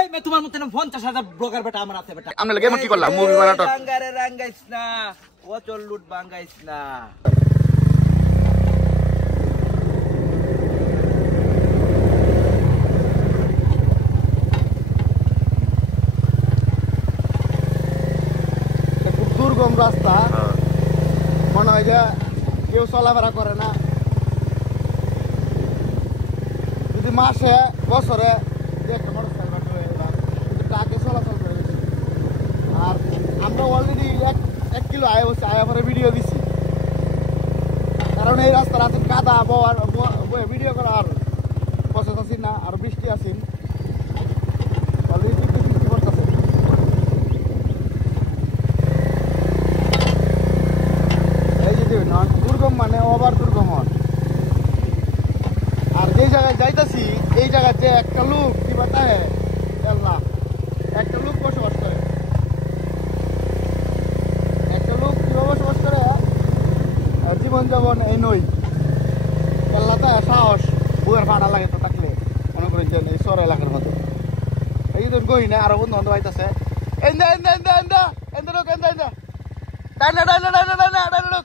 এই মে তোমার মত 50,000 ব্লগার বেটা আমার আছে বেটা আমরা লাগে কি করলাম মুভি বানাটো রাঙ্গারে রাঙ্গাইছ না ও চল লুট বাঙ্গাইছ না খুব দুর্গম রাস্তা মনে হয় যে কেউ চলাফেরা করে না যদি মাসে বছরে একটা মোটরসাইকেল হয়ে গেলাম কিন্তু ট্রাকে চলাচল করে গেছি আর আমরা অলরেডি 1 কিলো আয়া পরে ভিডিও দিছি কারণ এই রাস্তার আছে কাদা আবহাওয়ার ভিডিও করা আর প্রসেস আছি না আর বৃষ্টি আছি অলরেডি বৃষ্টি করতেছে এই যে দুর্গম মানে ওভার দুর্গম আর যে জায়গায় যাইতাছি এই জায়গায় যে একটা লোক কি বাতা হ্যাঁ আল্লাহ একটা লোক বসবাস করে একটা লোক কিভাবে বসবাস করে জীবন যাপন এই নই আল্লাহ তা সাহস বুয়ের ফাটা লাগে তো থাকলে মনে করেন যে এই শহর এলাকার মতো এই তো গই না আরো বন্ধু বান্ধব আইতাছে এন্দা এন্দা এন্দা এন্দা এন্দা লোক এন্দা এন্দা ডাইনা ডাইনা ডাইনা ডাইনা ডাইনা লোক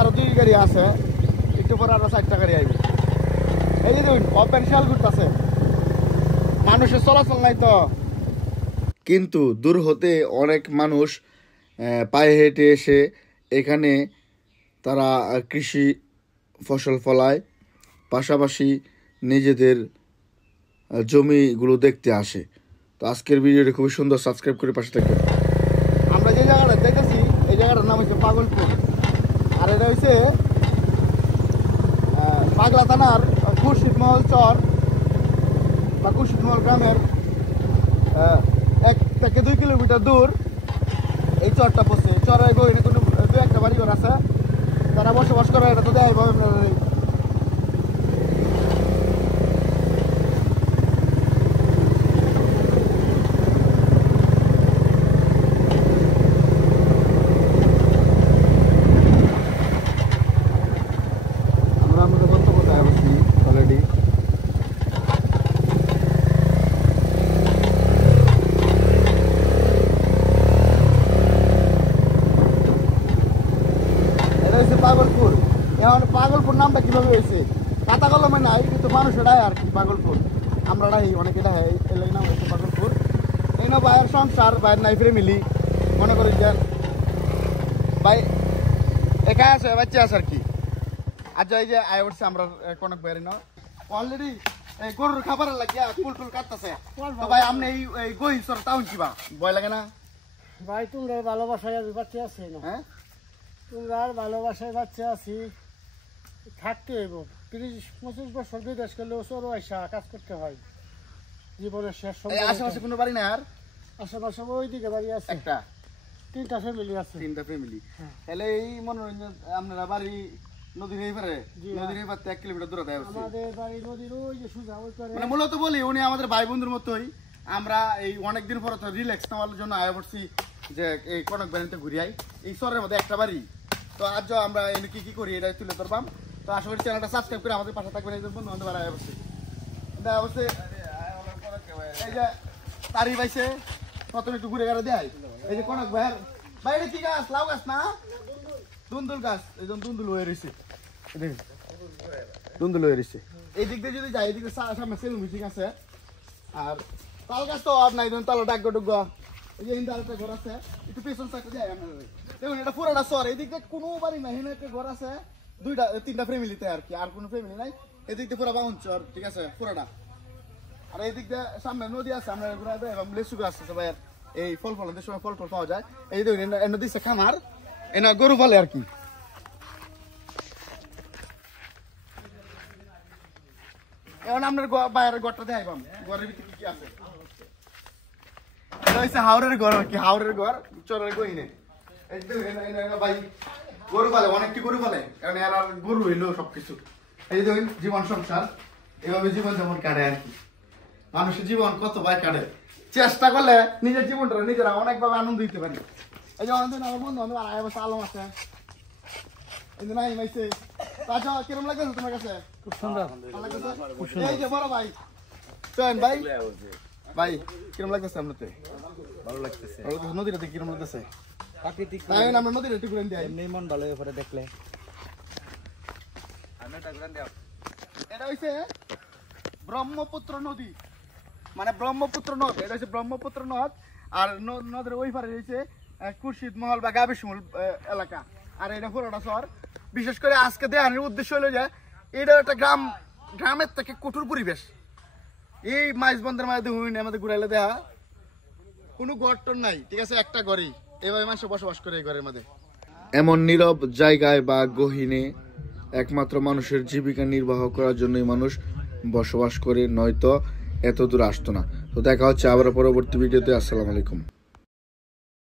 আরো 2 গাড়ি আছে একটু পরে আরো 4টা গাড়ি আইবে এই যে ওপেন শাল ঘুরতেছে মানুষের চলাচল নাই তো কিন্তু দূর হতে অনেক মানুষ পায়ে হেঁটে এসে এখানে তারা কৃষি ফসল ফলায় পাশাপাশি নিজেদের জমিগুলো দেখতে আসে তো আজকের ভিডিওটি খুবই সুন্দর সাবস্ক্রাইব করে পাশে থাকবেন আমরা যে জায়গাটা দেখেছি এই জায়গাটার নাম হচ্ছে পাগলপুর আর এটা হচ্ছে পাগলা থানার খুরশিদমহল চর বা খুরশিদমহল গ্রামের 1 থেকে 2 কিলোমিটার দূর এই চরটা পড়ছে চরের গহিনে কোনো 2-1টা বাড়িঘর আছে তারা বসবাস করে এটা তো দেয় পাগলপুর এখন পাগলপুর নামটা কিভাবে হয়েছে কাতা কলমে নাই কিন্তু মানুষেরাই আর কি পাগলপুর আমরা অনেকে ডাই এই নাম হয়েছে পাগলপুর এই না ভাইয়ের সংসার ভাইয়ের নাই ফ্যামিলি মনে করি যে ভাই একা আছে বাচ্চা আছে আর কি আজ এই যে আয় উঠছে আমরা কনক ভাইয়ের না অলরেডি এই গরুর খাবারের লাগিয়া ফুল টুল কাটতেছে তো ভাই আপনি এই গহিসর টাউন কিবা ভয় লাগে না ভাই তোমরা ভালোবাসায় বাচ্চা আছে না হ্যাঁ তোমরা ভালোবাসায় বাচ্চা আছি থাকতে হইব 30-25 বছর বিদেশ করলেও চোর আইসা কাজ করতে হয় জীবনের শেষ সময় আশেপাশে কোনো বাড়ি না আর আশেপাশে ওইদিকে বাড়ি আছে একটা 3টা ফ্যামিলি আছে 3টা ফ্যামিলি তাহলে এই মনোরঞ্জন আপনারা বাড়ি নদীর এই পারে নদীর এই পারে 1 কিলোমিটার দূরে দেয় আমাদের বাড়ি নদীর ওই যে সুজা ওই পারে মানে মূলত বলি উনি আমাদের ভাই বন্ধুর মতোই আমরা এই অনেকদিন পর তো রিল্যাক্স নেওয়ার জন্য আয়া পড়ছি যে এই কনক বাড়িতে ঘুরি আই এই শহরের মধ্যে একটা বাড়ি তো আজ আমরা এনে কি করি এটা তুলে ধরবাম তো আশা করি চ্যানেলটা সাবস্ক্রাইব করে আমাদের পাশে থাকবেন এই যে বন্ধু বান্ধব আয়া পড়ছি অবশ্যই এই যে তারি বাইছে প্রথমে একটু ঘুরে গেলে দেয় এই যে কনক ভাইয়ের ভাই এটা কি গাছ লাউ গাছ না দুন্দুল গাছ এই যে দুন্দুল হয়ে রয়েছে দুন্দুল হয়ে রয়েছে এই দিক দিয়ে যদি যাই এই দিকে সামনে সেলুন মিটিং আছে আর তাল গাছ তো আর নাই তাল ডাক ডুগা এই যে ইন্দা একটা ঘর আছে একটু পেছন সাইডে যাই আমরা দেখুন এটা পুরোটা শহর এই দিক দিয়ে কোনো বাড়ি নাই এখানে একটা ঘর আছে 2-3টা ফ্যামিলিতে আর কি আর কোনো ফ্যামিলি নাই এদিক দিয়ে পুরো বাউন চর ঠিক আছে পুরোটা আর এই দিক দিয়ে সামনে নদী আছে আমরা ঘুরে দেয় এবং লেসু গাছ আছে ভাই এই ফল ফলের সময় ফল পাওয়া যায় এই দেখুন এনে দিচ্ছে খামার এনে গরু পালে আর কি এখন আপনার বাইরের ঘরটা দেখাইবাম ঘরের ভিতরে কি আছে এটা হচ্ছে হাওড়ের ঘর আর কি হাওড়ের ঘর চরের গহিনে এই দেখুন ভাই গরু পালে অনেকটি গরু পালে কারণ এর আর গরু হইলো সবকিছু এই দেখুন জীবন সংসার এভাবে জীবন যেমন কাটে আর কি মানুষের জীবন কত ভাই কাটে চেষ্টা করলে নিজের জীবনটা নিজেরা অনেকভাবে আনন্দ দিতে পারি এই যে আমার বন্ধু বান্ধব আর আলম আছে এই যে নাই মাইছে রাজা কিরম লাগছে তোমার কাছে খুব সুন্দর। ভালো লাগছে এই যে বড় ভাই চয়ন ভাই ভাই কিরম লাগছে আপনাতে ভালো লাগতেছে নদীটা দেখে কিরম লাগছে প্রাকৃতিক তাই আমরা নদীটা একটু ঘুরে দিই এমনি মন ভালো হয়ে পরে দেখলে আমি এটা ঘুরে দিও এটা হইছে ব্রহ্মপুত্র নদী মানে ব্রহ্মপুত্র নদ এটা হচ্ছে ব্রহ্মপুত্র নদ আর নদের ওই পারে হইছে খুরশিদ মহল বা গাবিশমুল এলাকা আর এটা পুরোটা শহর বিশেষ করে আজকে দেখানোর উদ্দেশ্য হলো যে এটা একটা গ্রামের থেকে কঠোর পরিবেশ এই মাছ বন্ধের মাঝে দেখুন আমাদের ঘুরাইলে দেখা কোনো ঘরটর নাই ঠিক আছে একটা ঘরেই এভাবে মানুষ বসবাস করে এই ঘরের মধ্যে এমন নীরব জায়গায় বা গহীনে একমাত্র মানুষের জীবিকা নির্বাহ করার জন্যই মানুষ বসবাস করে নয়তো এত দূর আসতো না তো দেখা হচ্ছে আবার পরবর্তী ভিডিওতে আসসালামু আলাইকুম